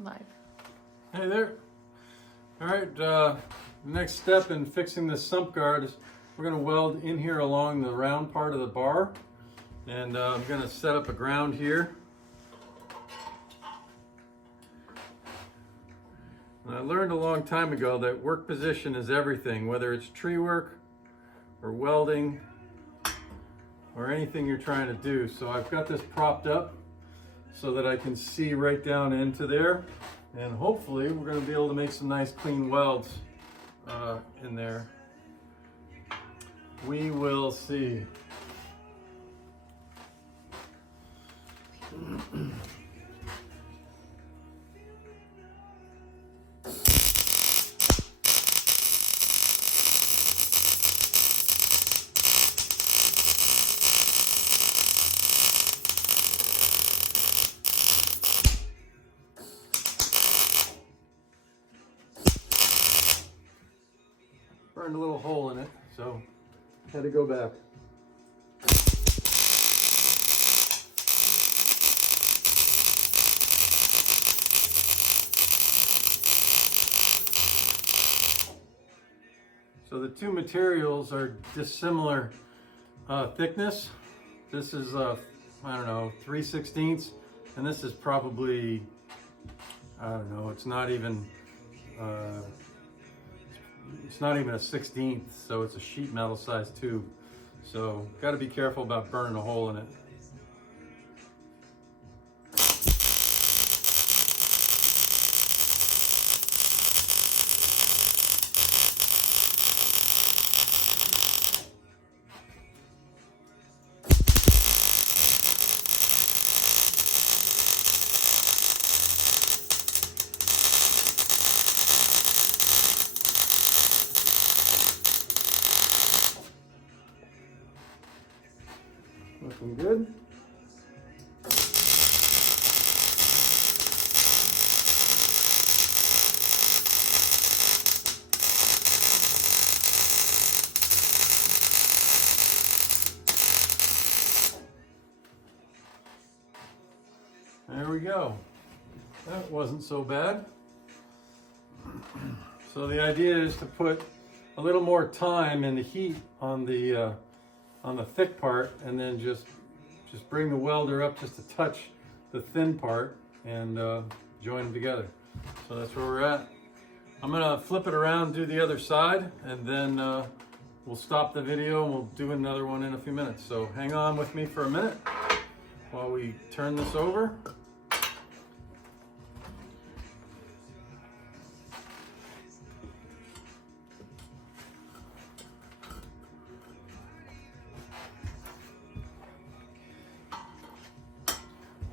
Live. Hey there. All right, next step in fixing this sump guard is we're going to weld in here along the round part of the bar, and I'm going to set up a ground here. And I learned a long time ago that work position is everything, whether it's tree work or welding or anything you're trying to do. So I've got this propped up so that I can see right down into there, and hopefully we're going to be able to make some nice clean welds in there. We will see. Burned a little hole in it, so had to go back. So the two materials are dissimilar thickness. This is I don't know, 3/16, and this is probably, I don't know, it's not even a 1/16, so it's a sheet metal size tube. So got to be careful about burning a hole in it. Looking good. There we go. That wasn't so bad. So the idea is to put a little more time and the heat on the thick part, and then just bring the welder up just to touch the thin part and join them together. So that's where we're at. I'm gonna flip it around, do the other side, and then we'll stop the video and we'll do another one in a few minutes. So hang on with me for a minute while we turn this over.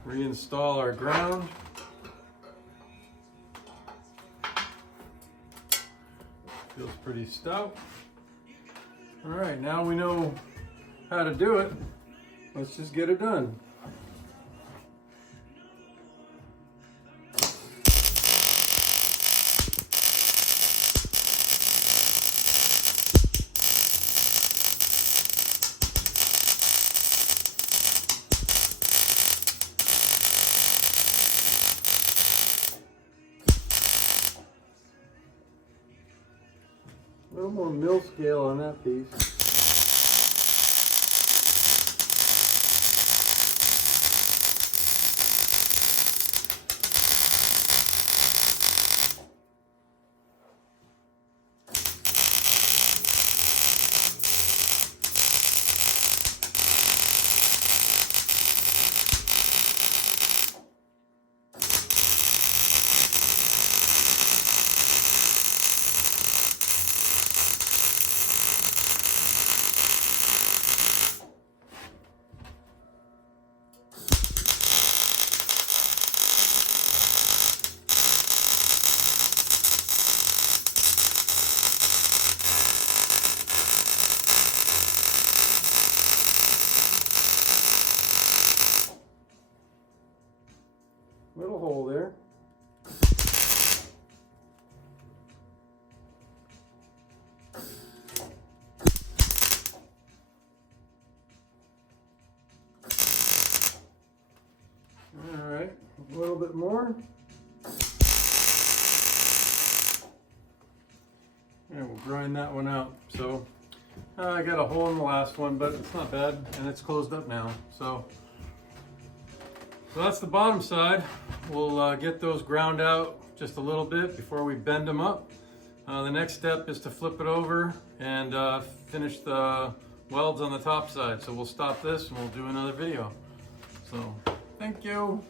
Reinstall our ground. Feels pretty stout. All right, now we know how to do it. Let's just get it done. A little more mill scale on that piece. Little hole there. All right, a little bit more. grind that one out. So I got a hole in the last one, but it's not bad, and it's closed up now. So that's the bottom side. We'll get those ground out just a little bit before we bend them up. The next step is to flip it over and finish the welds on the top side. So we'll stop this and we'll do another video. So thank you.